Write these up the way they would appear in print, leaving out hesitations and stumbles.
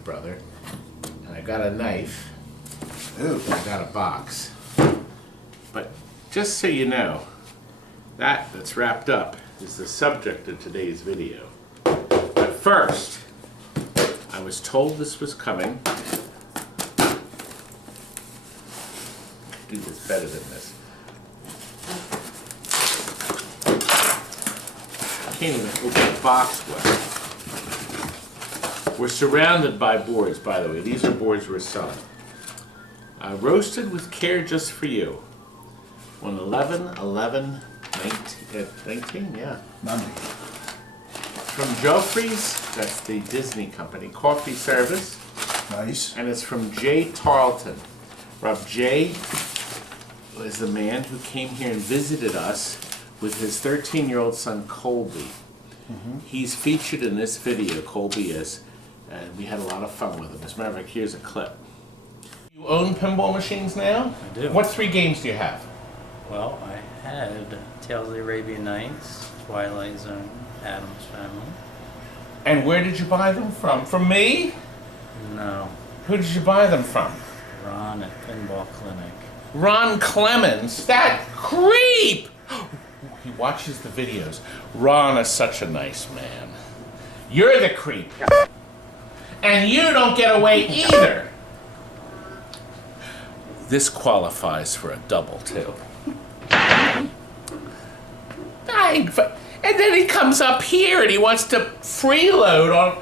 good brother. And I got a knife. Ooh. I got a box. But just so you know, that's wrapped up is the subject of today's video. But first, I was told this was coming. I could do this better than this. I can't even open the box well. We're surrounded by boards, by the way. These are boards we're selling. Roasted with care just for you. On 11/11/19, yeah. Monday. From Joffrey's, that's the Disney company, coffee service. Nice. And it's from Jay Tarleton. Rob, Jay was the man who came here and visited us with his 13-year-old son, Colby. He's featured in this video, Colby is, and we had a lot of fun with him. As a matter of fact, here's a clip. You own pinball machines now? I do. What 3 games do you have? Well, I had Tales of the Arabian Nights, Twilight Zone, Addams Family. And where did you buy them from? From me? No, Who did you buy them from? Ron at Pinball Clinic. Ron Clemens, that creep! He watches the videos. Ron is such a nice man. You're the creep. And you don't get away either. This qualifies for a double, too. And then he comes up here and he wants to freeload on...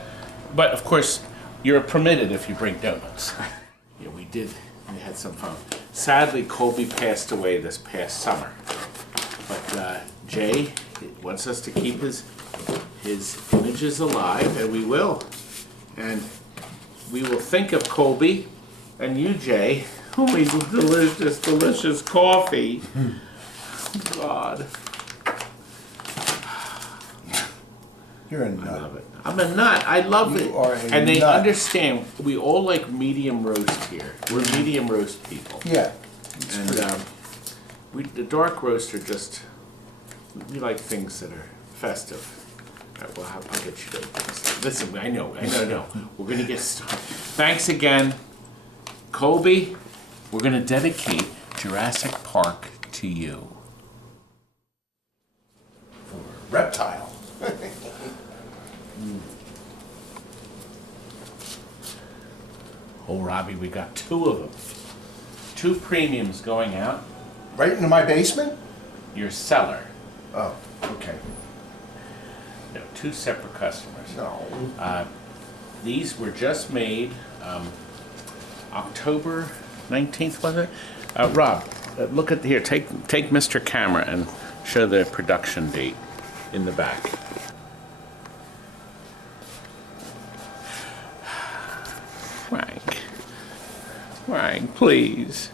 But, of course, you're permitted if you bring donuts. Yeah, we had some fun. Sadly, Colby passed away this past summer. But Jay wants us to keep his images alive, and we will. And we will think of Colby and you, Jay. Oh, my delicious, delicious coffee. God. You're a I nut. love it. I'm a nut. I love it. You are a and they nut. understand. We all like medium roast here. We're medium roast people. Yeah. And the dark roast are just, we like things that are festive. All right, well, I'll get you to open this. Listen, I know. We're going to get started. Thanks again. Colby, we're going to dedicate Jurassic Park to you. For reptile. Oh, Robbie, we got 2 of them. 2 premiums going out. Right into my basement? Your seller. Oh, okay. No, 2 separate customers. No. These were just made October 19th, was it? Rob, look at here. Take Mr. Camera and show the production date in the back. Frank, please.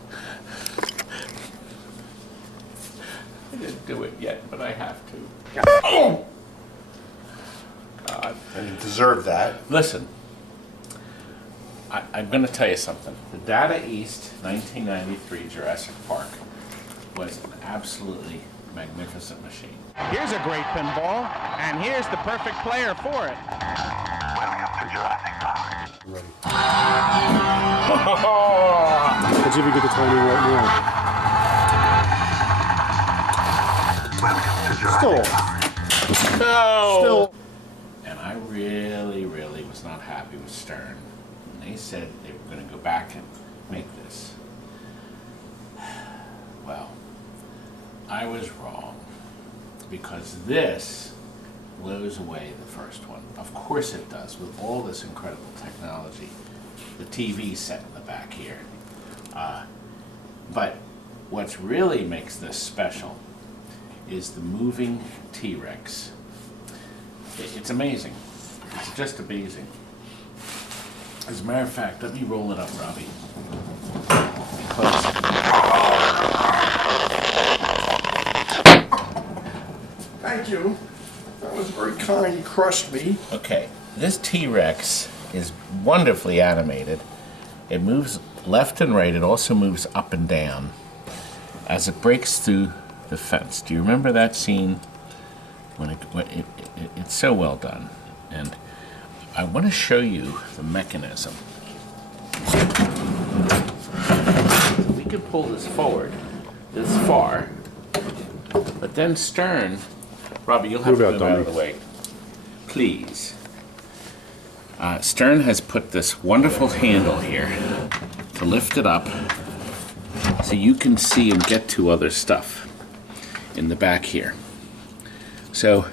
I didn't do it yet, but I have to. Oh! God. I didn't deserve that. Listen, I'm going to tell you something. The Data East 1993 Jurassic Park was an absolutely magnificent machine. Here's a great pinball, and here's the perfect player for it. Welcome to Jurassic Park. Ready. Let's see if we get the timing right now. Welcome to Jurassic Still. Park. No! Still. And I really, really was not happy with Stern. And they said they were going to go back and make this. Well, I was wrong. Because this blows away the first one. Of course it does, with all this incredible technology. The TV set in the back here. But what really makes this special is the moving T-Rex. It's amazing. It's just amazing. As a matter of fact, let me roll it up, Robbie. Because Thank you. That was very kind. You crushed me. okay, this T-Rex is wonderfully animated. It moves left and right. It also moves up and down as it breaks through the fence. Do you remember that scene? It's so well done. And I want to show you the mechanism. We can pull this forward this far, but then stern, Robbie, you'll have to move out of the way, please. Stern has put this wonderful handle here to lift it up so you can see and get to other stuff in the back here. So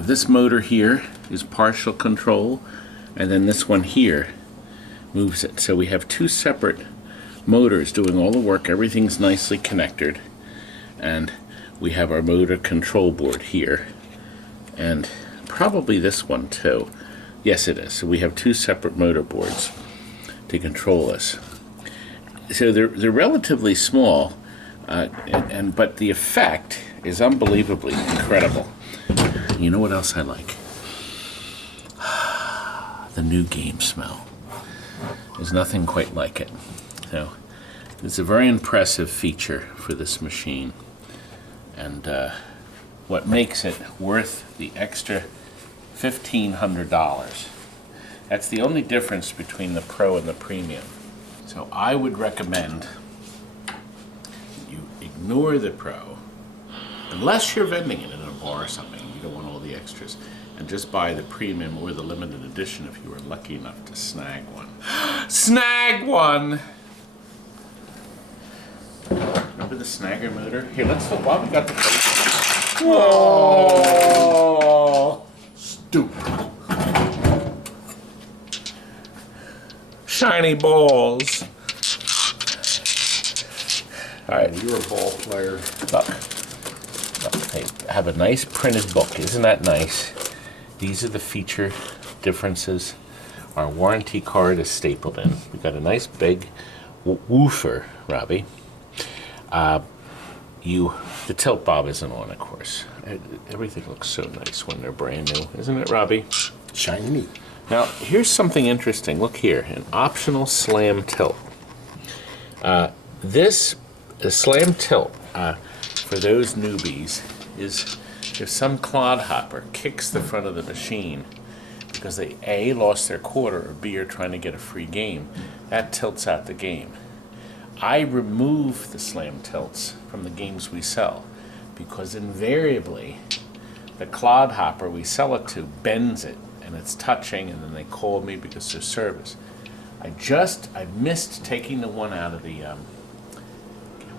this motor here is partial control, and then this one here moves it. So we have two separate motors doing all the work. Everything's nicely connected, and we have our motor control board here, and probably this one too. Yes, it is. So we have two separate motor boards to control this. So they're relatively small, but the effect is unbelievably incredible. You know what else I like? The new game smell. There's nothing quite like it. So it's a very impressive feature for this machine, and what makes it worth the extra $1,500. That's the only difference between the Pro and the Premium. So I would recommend you ignore the Pro, unless you're vending it in a bar or something. You don't want all the extras, and just buy the Premium or the limited edition if you were lucky enough to snag one. Snag one! Remember the snagger motor? Here, let's look while we got the plate. Whoa! Stupid. Shiny balls. All right. You're a ball player. Look, I have a nice printed book. Isn't that nice? These are the feature differences. Our warranty card is stapled in. We've got a nice big woofer, Robbie. The tilt bob isn't on, of course. Everything looks so nice when they're brand new, isn't it, Robbie? Shiny. Now, here's something interesting. Look here, an optional slam tilt. This slam tilt, for those newbies, is if some clodhopper kicks the front of the machine because they A, lost their quarter, or B, are trying to get a free game, that tilts out the game. I remove the slam tilts from the games we sell because invariably the clodhopper we sell it to bends it, and it's touching, and then they call me because there's service. I missed taking the one out of the,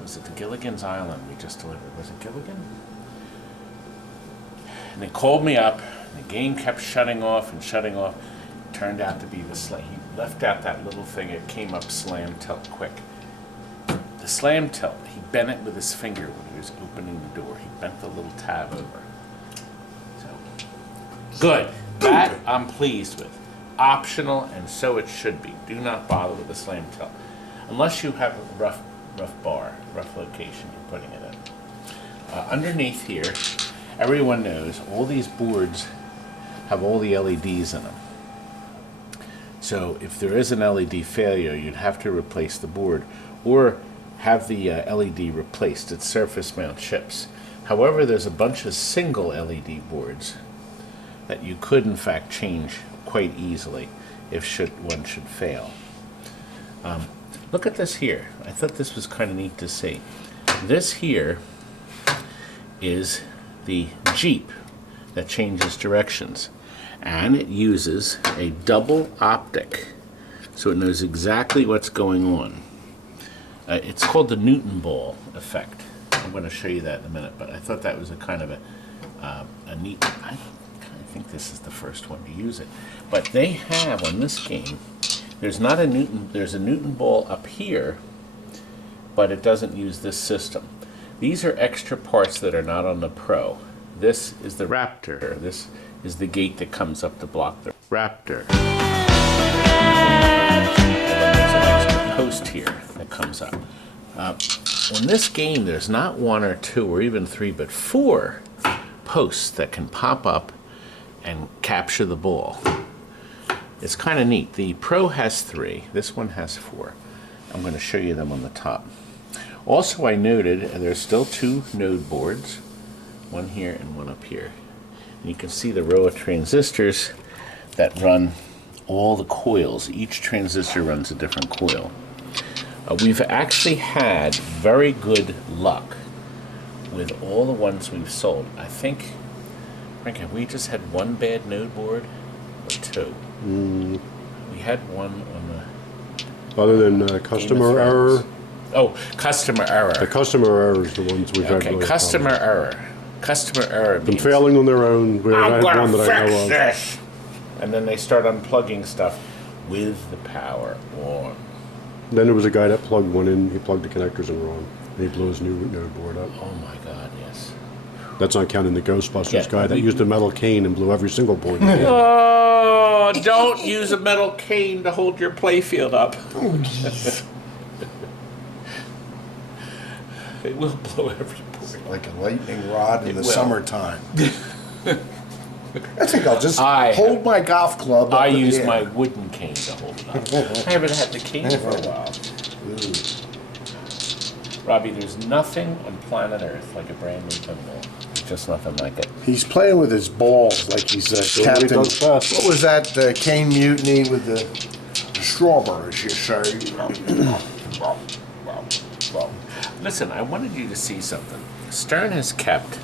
was it the Gilligan's Island we just delivered? Was it Gilligan? And they called me up, and the game kept shutting off and shutting off. It turned out to be the slam. He left out that little thing, it came up slam tilt quick. The slam tilt, he bent it with his finger when he was opening the door. He bent the little tab over. So, good. That I'm pleased with. Optional, and so it should be. Do not bother with the slam tilt. Unless you have a rough location you're putting it in. Underneath here, everyone knows all these boards have all the LEDs in them. So if there is an LED failure, you'd have to replace the board or have the LED replaced. It's surface mount chips. However, there's a bunch of single LED boards that you could in fact change quite easily if one should fail. Look at this here. I thought this was kind of neat to see. This here is the Jeep that changes directions, and it uses a double optic so it knows exactly what's going on. It's called the Newton ball effect. I'm going to show you that in a minute, but I thought that was a kind of a neat. I think this is the first one to use it. But they have on this game, there's a Newton ball up here, but it doesn't use this system. These are extra parts that are not on the Pro. This is the Raptor. This is the gate that comes up to block the Raptor. And then there's an extra post here that comes up. On this game, there's not one or two or even three, but 4 posts that can pop up and capture the ball. It's kind of neat. The Pro has 3. This one has 4. I'm going to show you them on the top. Also, I noted there's still 2 node boards, one here and one up here. And you can see the row of transistors that run all the coils. Each transistor runs a different coil. We've actually had very good luck with all the ones we've sold. I think, Frank, have we just had one bad node board or two? We had one on the... Other than customer error? Oh, customer error. The customer error is the ones we've had. Okay, really customer problems. error. Customer error Been means failing on their own. We I'm had gonna one that I fix know of. this, and then they start unplugging stuff with the power on. Then there was a guy that plugged one in. He plugged the connectors in wrong. And he blew his new node board up. Oh my God, yes. That's not counting the Ghostbusters Yeah, guy that used a metal cane and blew every single board. Oh, don't use a metal cane to hold your playfield up. It will blow every board. Like a lightning rod in It the will. summertime. I think I'll just I- hold my golf club up I in the use air. my wooden cane to hold it up. I haven't had the cane for a while. Robbie, there's nothing on planet Earth like a brand new pinball. There's just nothing like it. He's playing with his balls like he's a what he captain. does best. What was that cane mutiny with the strawberries, you say? Well, listen, I wanted you to see something. Stern has kept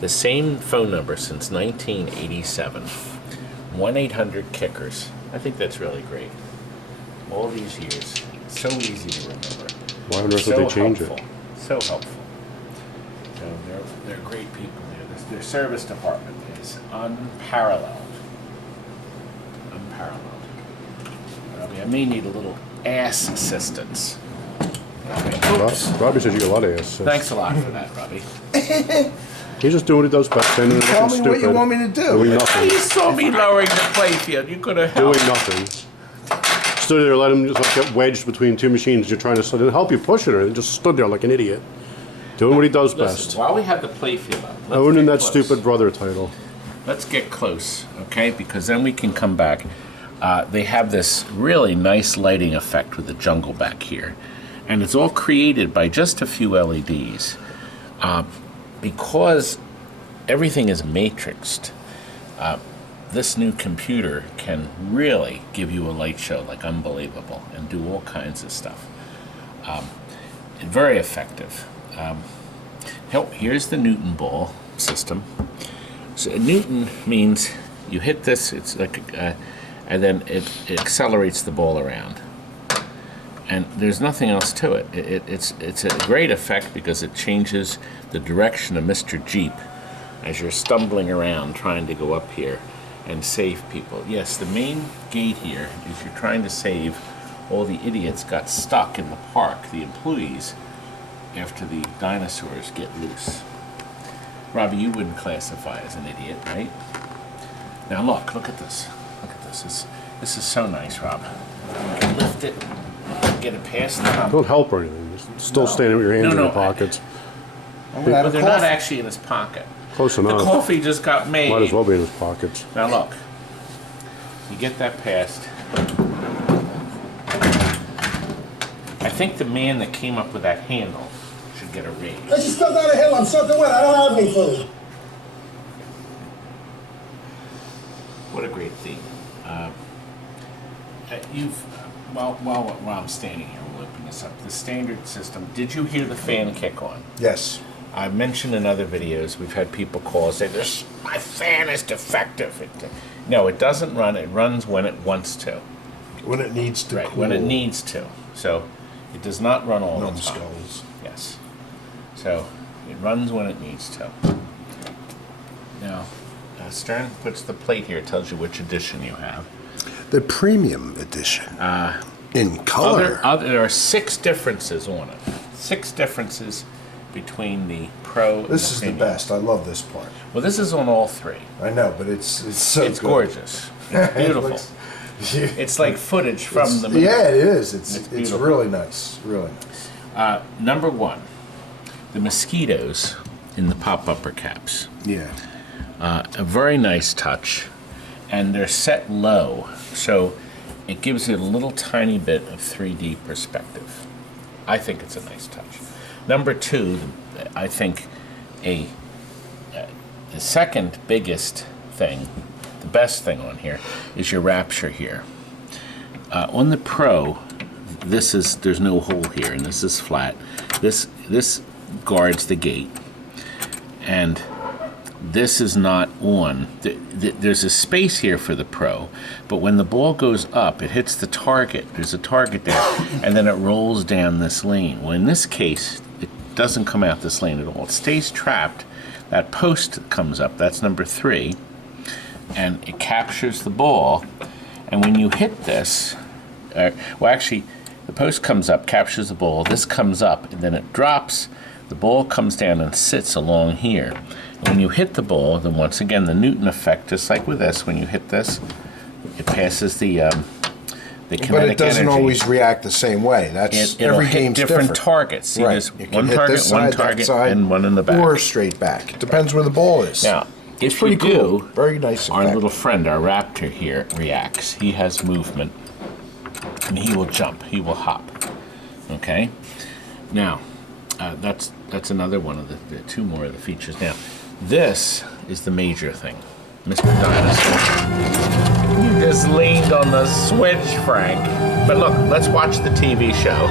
the same phone number since 1987. 1-800-KICKERS. I think that's really great. All these years. So easy to remember. Why on earth So would they change helpful. it? So helpful. So they're great people there. Their service department is unparalleled. Unparalleled. I may need a little ass assistance. Oops. Robbie says you got a lot of ass. Thanks a lot for that, Robbie. He's just doing what he does best. Standing there Tell looking me what stupid. you want me to do. Doing You nothing. saw me lowering the playfield. You could have helped. Doing nothing. Stood there, let him just like get wedged between two machines. You're trying to help you push it, and just stood there like an idiot, doing what he does Listen, best. while we have the playfield up, let's Owning get that close. stupid brother title. Let's get close, okay? Because then we can come back. They have this really nice lighting effect with the jungle back here. And it's all created by just a few LEDs. Because everything is matrixed, this new computer can really give you a light show like unbelievable and do all kinds of stuff. Very effective. Here's the Newton ball system. So a Newton means you hit this, it's like, and then it accelerates the ball around. And there's nothing else to it. It's a great effect because it changes the direction of Mr. Jeep as you're stumbling around trying to go up here and save people. Yes, the main gate here is you're trying to save all the idiots got stuck in the park, the employees, after the dinosaurs get loose. Robbie, you wouldn't classify as an idiot, right? Now look at this. Look at this. This is so nice, Rob. You can lift it, get it past the hump. Don't help or anything. Just still standing with your hands in your pockets. But they're not actually in his pocket. Close The enough. coffee just got made. Might as well be in his pockets. Now look, you get that past. I think the man that came up with that handle should get a raise. I just stepped down a hill. I'm soaking wet. I don't have any food. What a great theme. While I'm standing here, we'll open this up. The standard system. Did you hear the fan kick on? Yes. I've mentioned in other videos, we've had people call and say, my fan is defective. No, it doesn't run. It runs when it wants to. When it needs to Right, cool. when it needs to. So it does not run all the time. Numbskulls. Yes. So it runs when it needs to. Now, Stern puts the plate here, tells you which edition you have. The premium edition. In color. There are 6 differences on it. 6 differences between the Pro and This is the premium. best. I love this part. Well, this is on all 3. I know, but it's so It's good. gorgeous. It's beautiful. It's like footage from the movie. Yeah, it is. It's beautiful. really nice. Really nice. Number 1, the mosquitoes in the pop-upper caps. Yeah. A very nice touch, and they're set low, so it gives it a little tiny bit of 3D perspective. I think it's a nice touch. Number 2, I think the second biggest thing the best thing on here is your Rapture here. On the Pro, there's no hole here, and this is flat. This guards the gate, and this is not on. There's a space here for the Pro, but when the ball goes up, it hits the target. There's a target there, and then it rolls down this lane. Well, in this case, it doesn't come out this lane at all. It stays trapped. That post comes up, that's number 3, and it captures the ball. And when you hit this, well, actually, the post comes up, captures the ball, this comes up, and then it drops. The ball comes down and sits along here. When you hit the ball, then once again, the Newton effect, just like with this, when you hit this, it passes the kinetic But it doesn't energy. always react the same way. That's It'll every hit game's different different. targets. See, Right. there's You can one hit target, this side, that side, and one in the back. Or straight back. It depends where the ball is. Now, if it's pretty you do, cool. Very nice our effect. little friend, our Raptor here, reacts. He has movement, and he will jump. He will hop. Okay. Now, that's another one of the 2 more of the features. Now, this is the major thing, Mr. Dinosaur. You just leaned on the switch, Frank. But look, let's watch the TV show.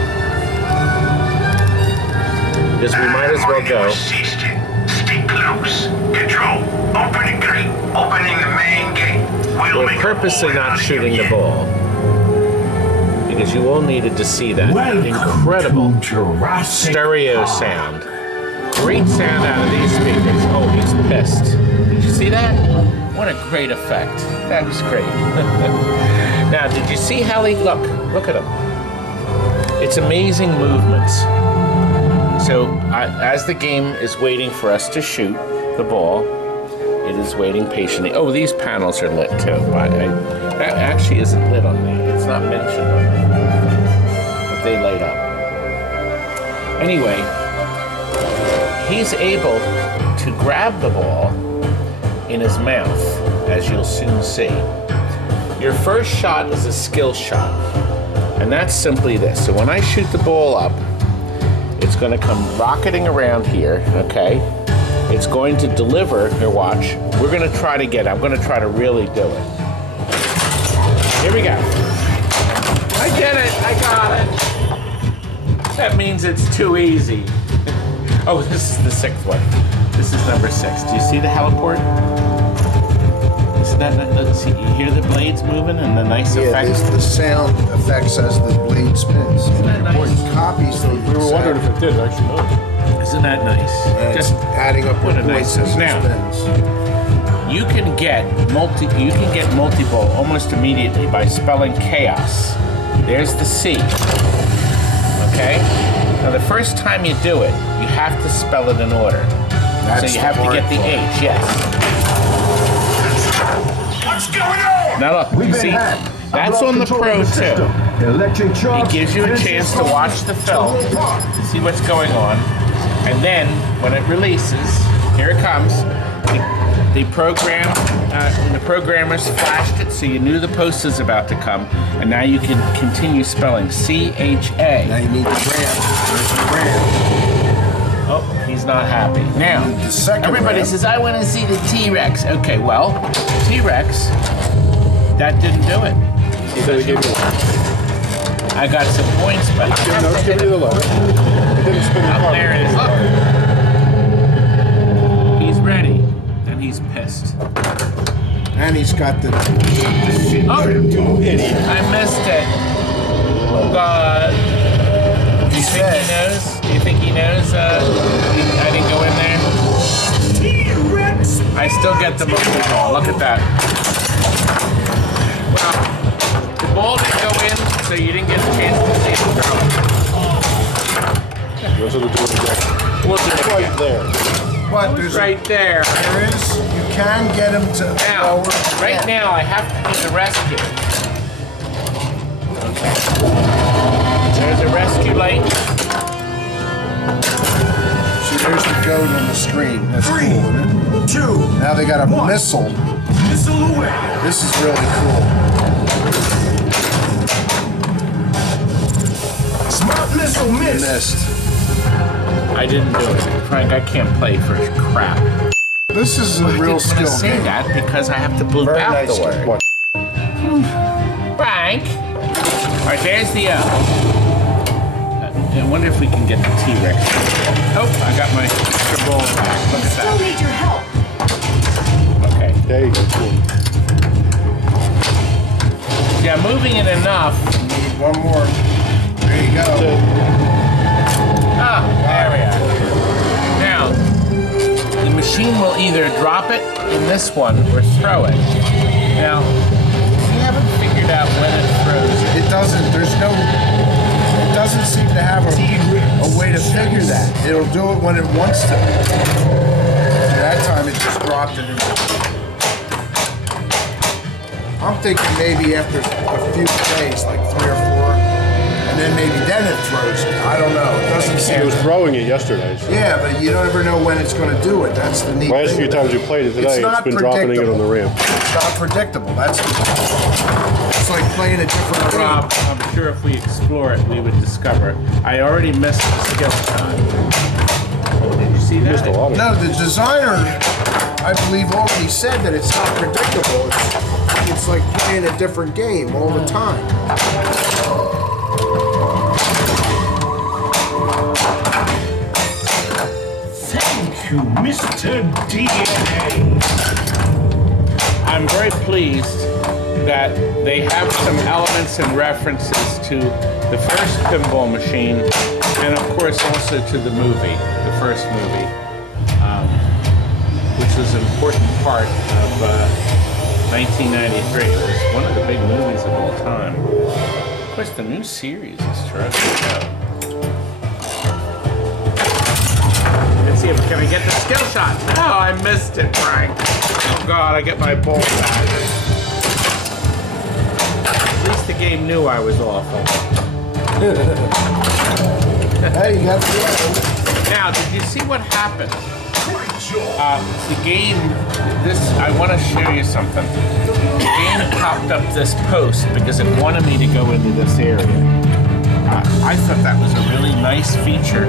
Because we might as well go. Stick close. Control. Opening gate. Opening the main gate. We're purposely not shooting the ball, because you all needed to see that incredible stereo sound. Great sound out of these speakers. Oh, he's pissed. Did you see that? What a great effect. That was great. Now, did you see how he, look at him. It's amazing movements. So, as the game is waiting for us to shoot the ball, it is waiting patiently. Oh, these panels are lit too. That actually isn't lit on me. It's not mentioned on me. But they light up. Anyway, he's able to grab the ball in his mouth, as you'll soon see. Your first shot is a skill shot, and that's simply this. So when I shoot the ball up, it's going to come rocketing around here, okay? It's going to deliver, here, watch. We're going to try to get it. I'm going to try to really do it. Here we go. I did it, I got it. That means it's too easy. Oh, this is the 6th one. This is number 6. Do you see the heliport? Isn't that, let's see, you hear the blades moving and the nice effect? Yeah, the sound affects as the blade spins. Isn't that nice? It copies the We were wondering if it did, actually. No. Isn't that nice? And it's adding up what with a nice voice as it sound. spins. You can get multi-ball almost immediately by spelling chaos. There's the C. Okay? Now the first time you do it, you have to spell it in order. So you have to get the H, yes. What's going on? Now look, you see, that's on the Pro too. It gives you a chance to watch the film, see what's going on, and then when it releases, here it comes. The programmers flashed it, so you knew the post is about to come, and now you can continue spelling C-H-A. Now you need the brand. There's the brand. Oh, he's not happy. Now, The second everybody brand. says, I want to see the T-Rex. Okay, well, T-Rex, that didn't do it. I got some points, but I have No, to give hit me the look. It didn't spin the Oh, car. there it is. Look. He's ready, and he's pissed. And he's got the... Oh, idiot. I missed it. Oh, God. Do you think he knows? Do you think he knows I didn't go in there? I still get the ball. Look at that. Well, the ball didn't go in, so you didn't get a chance to see it throw. Those are the 2 injections. We'll do it Right again. there. What? It's There's right there. There is. You can get him to Now, lower. right now, I have to do the rescue. Okay. There's a rescue light. See, there's the code on the screen. That's cool, isn't it? 2. Now they got a missile. Missile away. This is really cool. Smart missile missed. Missed. I didn't do it. Frank, I can't play for crap. This is a real I didn't skill say game. that because I have to bleep Very out nice the word. game. What? Frank. All right, there's the O. I wonder if we can get the T-Rex. Oh, I got my extra ball back. Look at Still that. need your help. Okay. There you go. Cool. Yeah, moving it enough. Need one more. There you go. That's it. Ah, there we are. Now, the machine will either drop it in this one or throw it. Now, we haven't figured out when it throws it. It doesn't, it doesn't seem to have a way to figure that. It'll do it when it wants to. That time it just dropped it in. I'm thinking maybe after a few days, like 3 or 4, and then maybe then it throws it. I don't know. It doesn't seem. He was throwing it yesterday. So. Yeah, but you don't ever know when it's going to do it. That's the neat Last thing few about times you played it today, it's not been dropping it on the ramp. It's not predictable. It's like playing a different game. Rob, I'm sure if we explore it, we would discover it. I already missed the skill time. Did you see that? Missed a lot of it. No, the designer, I believe, already said that it's not predictable. It's like playing a different game all the time. Thank you, Mr. DNA. I'm very pleased that they have some elements and references to the first pinball machine, and of course also to the movie, the first movie, which was an important part of 1993. It was one of the big movies of all time. Of course, the new series is terrific. Let's see if can I get the skill shot. No, I missed it, Frank. Oh God, I get my ball back. At least the game knew I was awful. Hey, you got the Now, did you see what happened? The game, I want to show you something. The game popped up this post because it wanted me to go into this area. I thought that was a really nice feature.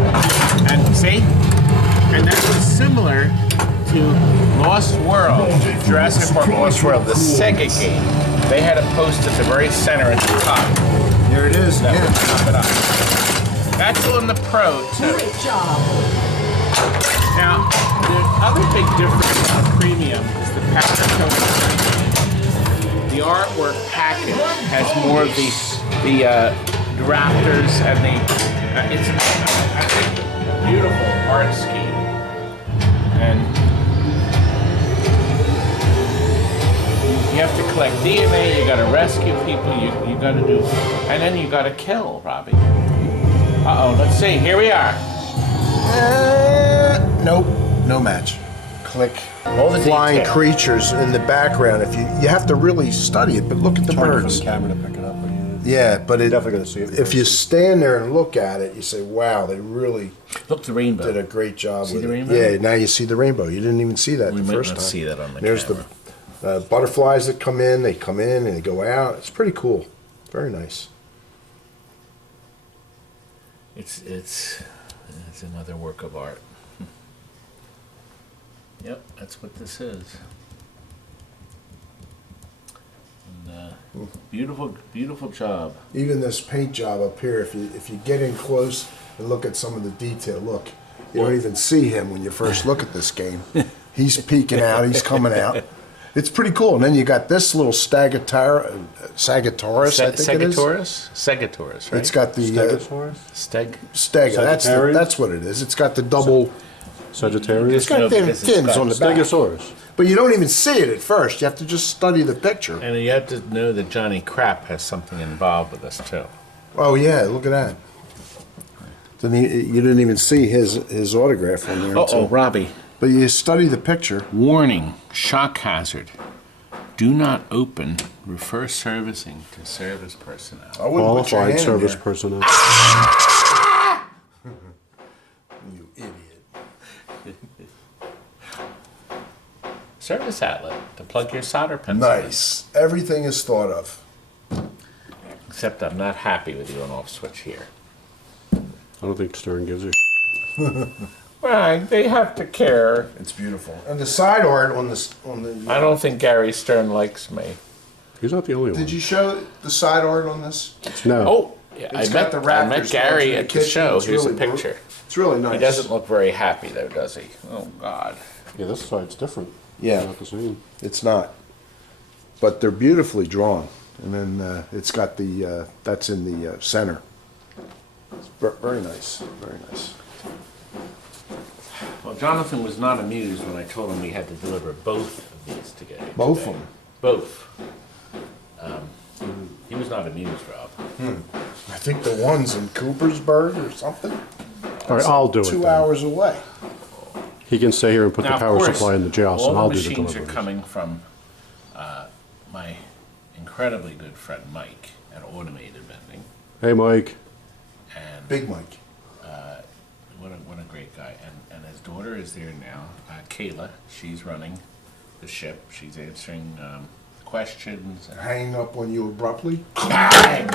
And see? And that was similar to Lost World, Jurassic Park Lost World, the Sega game. They had a post at the very center at the top. There it is. That Yeah. would pop it up. That's on the Pro, too. Great job. Now, the other big difference on Premium is the powder coating. The artwork package has more of the raptors and it's I think a beautiful art scheme. And you have to collect DNA, you gotta rescue people, you gotta do, and then you gotta kill, Robbie. Uh-oh, let's see, here we are. Nope, no match. Click. All the Flying detail. creatures in the background. If you have to really study it, but look at the Hard for birds. the camera to pick it up. Yeah, but it, Definitely gonna see it if you first. stand there and look at it, you say, "Wow, they really Look, the rainbow. did a great job See with the it." rainbow? Yeah, now you see the rainbow. You didn't even see that We the might first not time. see that on the There's camera. the butterflies that come in. They come in and they go out. It's pretty cool. Very nice. It's another work of art. Yep, that's what this is. And, beautiful job. Even this paint job up here, if you get in close and look at some of the detail, look, you don't even see him when you first look at this game. He's peeking out, he's coming out. It's pretty cool. And then you got this little Sagittarius, I think it is. Stegosaurus, right? It's got the Stegosaurus? Steg. Stega. Sagittarius? That's what it is. It's got the double. Sagittarius? It's got No, them because it's fins got on the back. Stegosaurus. But you don't even see it at first. You have to just study the picture. And you have to know that Johnny Crap has something involved with this too. Oh yeah, look at that. You didn't even see his autograph on there. Oh, Robbie. But you study the picture. Warning, shock hazard. Do not open. Refer servicing to service personnel. I wouldn't put your Qualified hand in service there. personnel. You idiot. Service outlet to plug your solder pencil. Nice. Everything is thought of. Except I'm not happy with the on-off switch here. I don't think Stern gives a Right, they have to care. It's beautiful. And the side art on the. I don't think Gary Stern likes me. He's not the only one. Did you show the side art on this? No. Oh, yeah, It's got the I met Raptors Gary in the at the kitchen. show. It's Here's really a picture. It's really nice. He doesn't look very happy though, does he? Oh God. Yeah, this side's different. Yeah. Not the same. It's not. But they're beautifully drawn. And then it's got the, that's in the center. It's very nice, very nice. Well, Jonathan was not amused when I told him we had to deliver both of these together. Both today. of them? Both. He was not amused, Rob. I think the one's in Coopersburg or something. All right, I'll do it. 2 then. hours away. He can stay here and put Now, the of power course, supply in the jail, so all I'll the do the machines are deliveries. coming from my incredibly good friend Mike at Automated Vending, Hey, Mike. and Big Mike. what a great guy. And his daughter is there now, Kayla. She's running the ship. She's answering questions. And Hanging up on you abruptly. bang!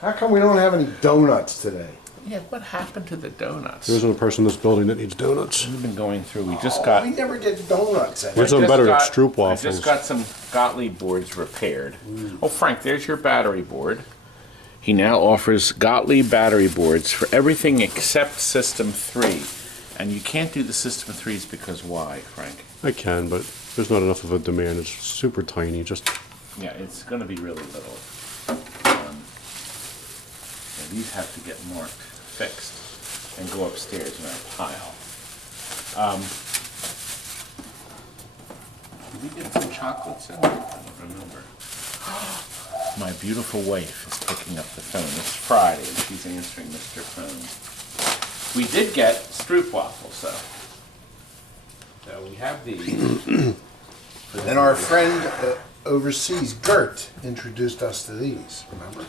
How come we don't have any donuts today? Yeah, what happened to the donuts? There isn't a person in this building that needs donuts. We've been going through. We just got. We never get donuts. Where's some better at Stroop I waffles? just got some Gottlieb boards repaired. Oh, Frank, there's your battery board. He now offers Gottlieb battery boards for everything except System 3. And you can't do the System 3s because why, Frank? I can, but there's not enough of a demand. It's super tiny. Just Yeah, it's going to be really little. Yeah, these have to get marked, fixed, and go upstairs in our pile. Did we get some chocolates in there? I don't remember. My beautiful wife is picking up the phone. It's Friday, and she's answering Mr. Phone. We did get Stroop waffles, though. So we have these. And our friend overseas, Gert, introduced us to these. Remember?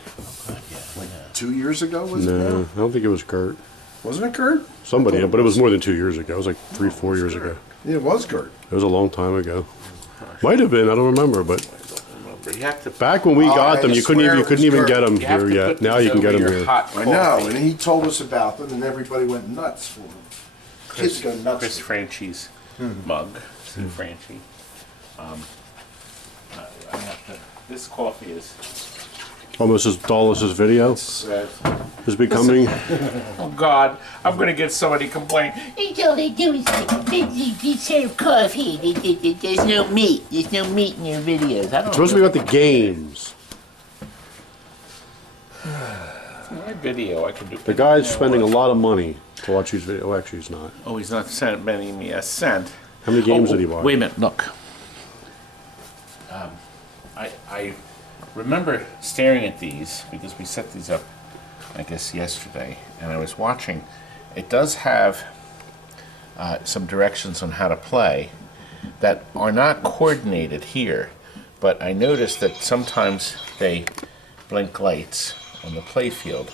Like 2 years ago, was it? no, now? I don't think it was Gert. Wasn't it Gert? Somebody, but it was more than 2 years ago. It was like 3-4 years ago. Yeah, it was Gert. It was a long time ago. Might have been. I don't remember, but You have to back when we got them, I you couldn't swear even it was get Gert. them You have here to yet. put Now these you can get over them your here. hot I know, coffee. and he told us about them, and everybody went nuts for them. Kids go nuts. Chris Franchi's mug. See Franchi. I have to, this coffee is. Almost as dull as his video is becoming. Oh God, I'm gonna get somebody complain. All they do is they serve coffee. There's no meat. There's no meat in your videos. I don't It's supposed to be about the games. my video. I can do. The guy's spending a lot of money to watch these videos. Oh, actually, he's not. Oh, he's not sending me a cent. How many games did he buy? Wait a minute, look. I remember staring at these because we set these up, I guess, yesterday, and I was watching. It does have some directions on how to play that are not coordinated here, but I noticed that sometimes they blink lights on the play field.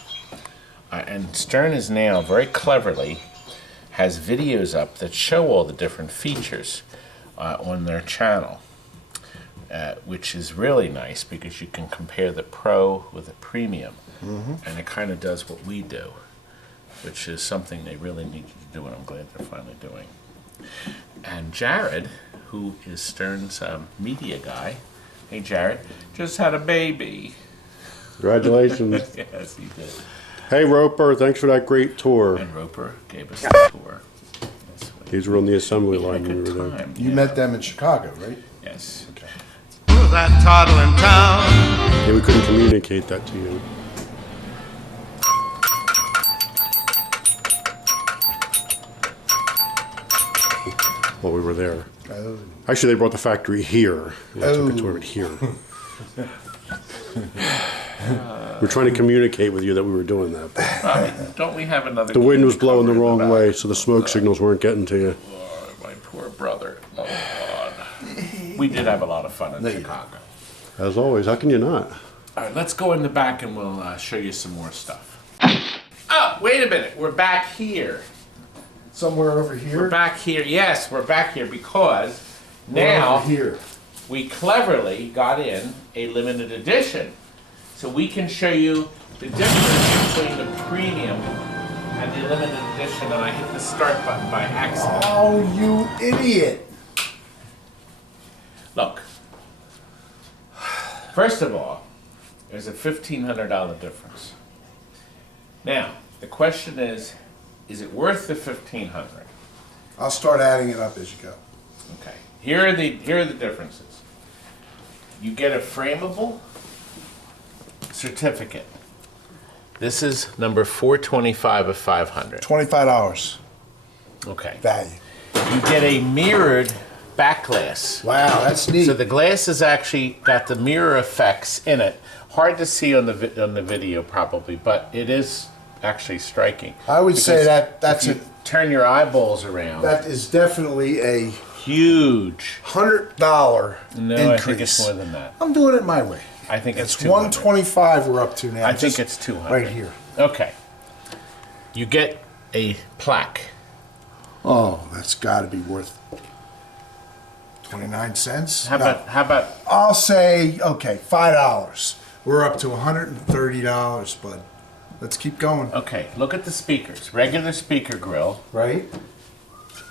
And Stern is now very cleverly has videos up that show all the different features on their channel, which is really nice because you can compare the Pro with the Premium, and it kind of does what we do, which is something they really need to do, and I'm glad they're finally doing. And Jared, who is Stern's media guy, hey Jared, just had a baby. Congratulations. Yes, he did. Hey, Roper, thanks for that great tour. And Roper gave us the tour. Yes, These were on the assembly we had a line when we good were there. time. You yeah. met them in Chicago, right? Yes. Okay. That toddling town. Yeah, we couldn't communicate that to you. While we were there. Oh. Actually, they brought the factory here. And I took a tour of it here. We're trying to communicate with you that we were doing that. But Don't we have another? the wind was kid blowing the covered in wrong back? way, so the smoke signals weren't getting to you. Oh, my poor brother. Oh God. We did have a lot of fun in Chicago. As always, how can you not? All right, let's go in the back and we'll show you some more stuff. Oh, wait a minute. We're back here. Somewhere over here. We're back here. Yes, we're back here because We're now over here. we cleverly got in a limited edition So we can show you the difference between the premium and the limited edition, and I hit the start button by accident. Oh, you idiot. Look, first of all, there's a $1,500 difference. Now, the question is it worth the $1,500? I'll start adding it up as you go. Okay. Here are the differences. You get a frameable certificate. This is number 425 of 500. $25 Okay. value. You get a mirrored back glass. Wow, that's neat. So the glass has actually got the mirror effects in it. Hard to see on the video probably, but it is actually striking. I would say Because that's if you turn your eyeballs around. that is definitely a Huge. $100 No, increase. I think it's more than that. I'm doing it my way. I think it's It's 200. 125 we're up to now. I think just it's 200. right here. Okay. You get a plaque. Oh, that's got to be worth 29 cents. How about I'll say okay, $5. We're up to $130, bud. Let's keep going. okay, look at the speakers. Regular speaker grill. Right?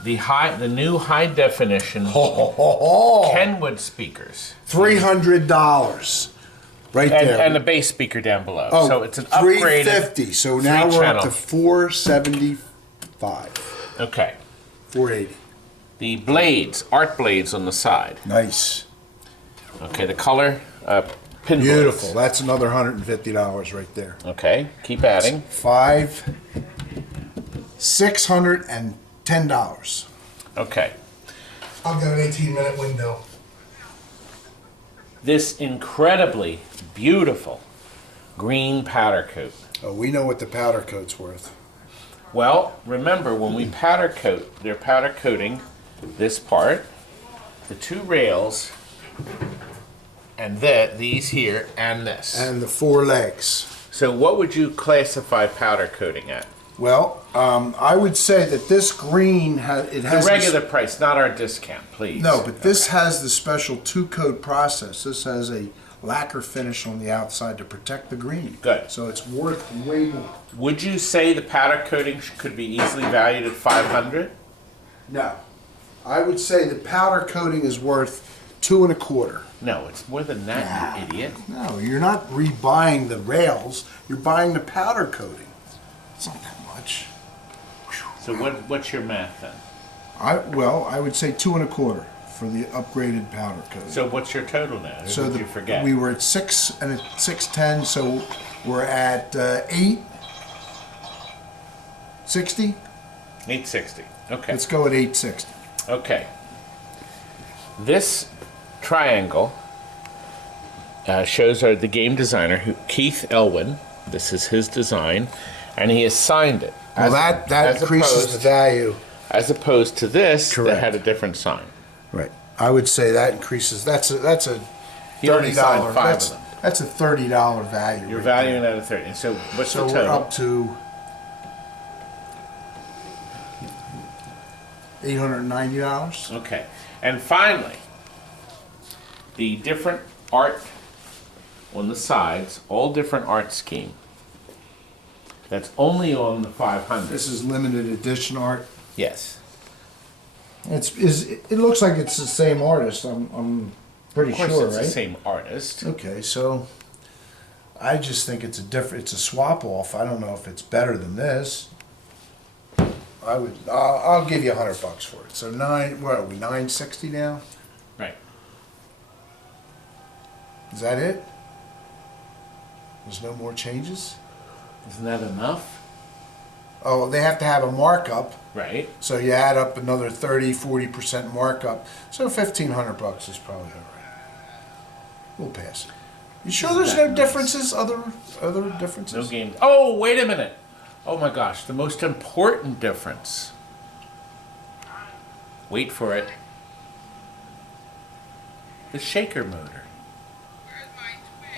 The new high definition Kenwood speakers. $300 right there. And the bass speaker down below. Oh, So it's an upgraded. $350. So now we're up to $475, Okay. $480. The blades, art blades on the side. Nice, Okay, the color, pin beautiful. blades. That's another $150 right there. Okay, keep adding. $610. Okay. I'll get an 18-minute window. This incredibly beautiful green powder coat. Oh, we know what the powder coat's worth. Well, remember when we powder coat, they're powder coating this part, the two rails, and these here, and this. And the 4 legs. So what would you classify powder coating at? Well, I would say that this green has The this- regular price, not our discount, please. No, but this has the special 2-coat process. This has a lacquer finish on the outside to protect the green. Good. So it's worth way more. Would you say the powder coating could be easily valued at $500? No, I would say the powder coating is worth $225. No, it's more than that, you idiot. No, you're not rebuying the rails. You're buying the powder coating. It's not that much. So what's your math then? I would say $225 for the upgraded powder coating. So what's your total now? Or So did you forget? we were at 6 and at 610, so we're at 860. 860. Okay. Let's go at 860. Okay. This triangle shows the game designer, Keith Elwin. This is his design, and he has signed it. Well, that increases the value. As opposed to this, Correct. that had a different sign. Right. I would say that increases. That's a He only signed $30. 5 of them. That's a $30 value. You're right valuing there. that at 30. So what's So the we're total? up to $890. Okay. And finally, the different art on the sides, all different art scheme. That's only on the 500. This is limited edition art. Yes. It looks like it's the same artist. I'm pretty Of course, sure, it's right? the same artist. Okay, so I just think it's a swap off. I don't know if it's better than this. I'll give you $100 for it. So what are we, 960 now? Right. Is that it? There's no more changes? Isn't that enough? Oh, they have to have a markup. Right. So you add up another 30-40% markup. So $1,500 is probably all right. We'll pass it. You sure there's no differences? Other differences? No game. Oh, wait a minute. Oh my gosh, the most important difference. Wait for it. The shaker motor.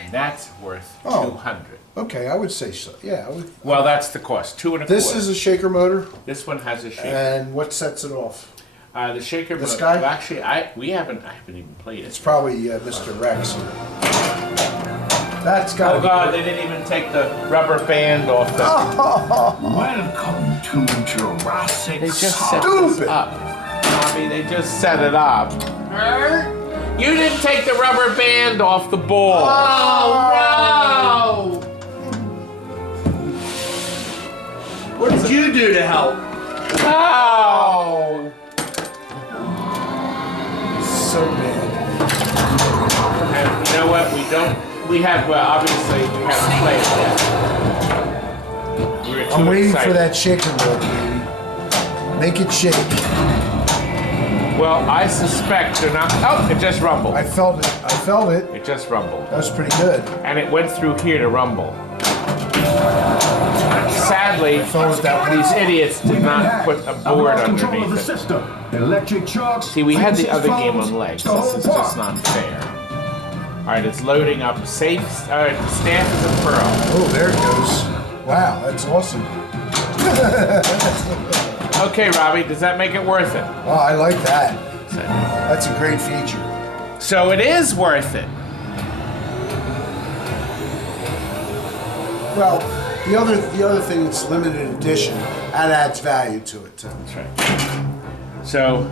And that's worth $200. Okay, I would say so. Yeah, I would. Well, that's the cost. $225. This is a shaker motor, This one has a shaker. and what sets it off? The shaker This motor. guy? Well, actually, I haven't even played it. It's probably Mr. Rex here. That's got Oh God, they didn't even take the rubber band off the... Welcome to Jurassic They just Park. set this up. Bobby, they just set it up. You didn't take the rubber band off the ball. Oh, no! What did you do to help? Oh! So bad. And you know what? We have, well, obviously, we haven't played yet. We were too I'm waiting excited. for that chicken roll, baby. Make it shake. Well, I suspect they're not. Oh, it just rumbled. I felt it. I felt it. It just rumbled. That was pretty good. And it went through here to rumble. Sadly, these idiots did not put a board underneath it. System. Electric shocks. See, we had the frequency other game phones, on legs. the whole This is just park. not fair. All right, it's loading up. Safe. Staff is a pearl. Oh, there it goes. Wow, that's awesome. Okay, Robbie, does that make it worth it? Oh, I like that. That's a great feature. So it is worth it. Well, the other thing that's limited edition, that adds value to it too. That's right. So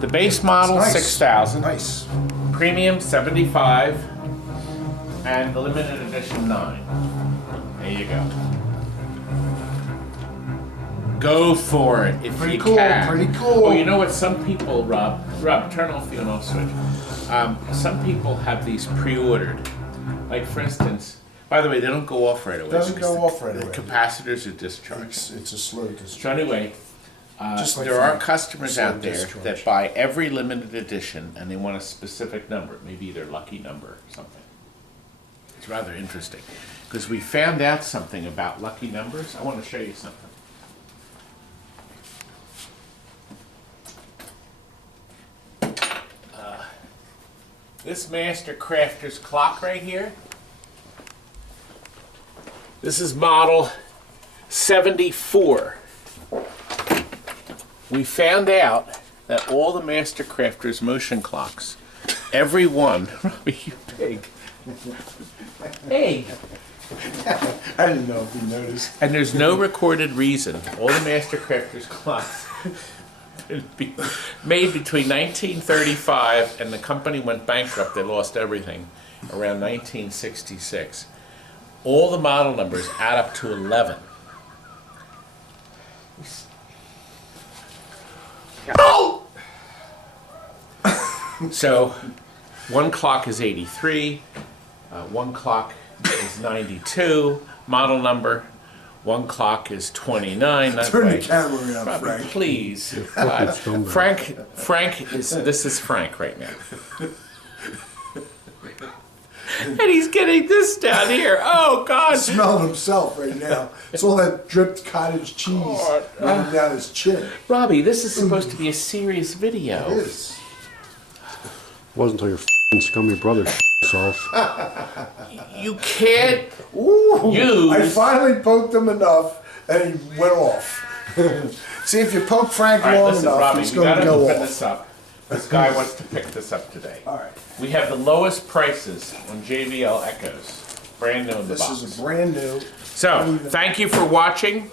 the base model Nice. 6,000, Nice. premium 75, and the limited edition 9. There you go. Go for it if Pretty you cool, can. pretty cool. Oh, you know what? Some people, Rob, turn off the on-off switch. Some people have these pre-ordered. Like for instance, by the way, they don't go off right away. Doesn't because go off right the away. capacitors are discharged. It's a slow So discharge. anyway, Just like there are Frank. customers Slow out there discharge. that buy every limited edition and they want a specific number, maybe their lucky number or something. It's rather interesting because we found out something about lucky numbers. I want to show you something. This Master Crafter's clock right here, this is model 74. We found out that all the Master Crafters motion clocks, every one, Robbie, you pig. Hey. I didn't know if you noticed. And there's no recorded reason all the Master Crafters clocks could be made between 1935 and the company went bankrupt. They lost everything around 1966. All the model numbers add up to 11. Oh! So, one clock is 83, one clock is 92, model number. One clock is 29. Turn the camera around, Robbie, Frank. please. God. Frank is, this is Frank right now. And he's getting this down here. Oh, God. Smelling himself right now. It's all that dripped cottage cheese running down his chin. Robbie, this is supposed to be a serious video. It is. Wasn't until your f***ing scummy brother off. You can't Ooh, use... I finally poked him enough and he went off. See, if you poke Frank All right, long listen, enough, Robbie, he's we going gotta to go open off. this up. This guy wants to pick this up today. All right. We have the lowest prices on JBL Echoes. Brand new in the This box. is a brand new, So, thank you for watching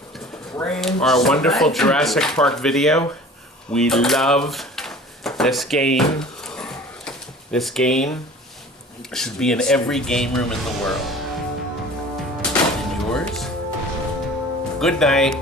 our wonderful Jurassic Park video. We love this game. This game should be in every game room in the world. And yours? Good night.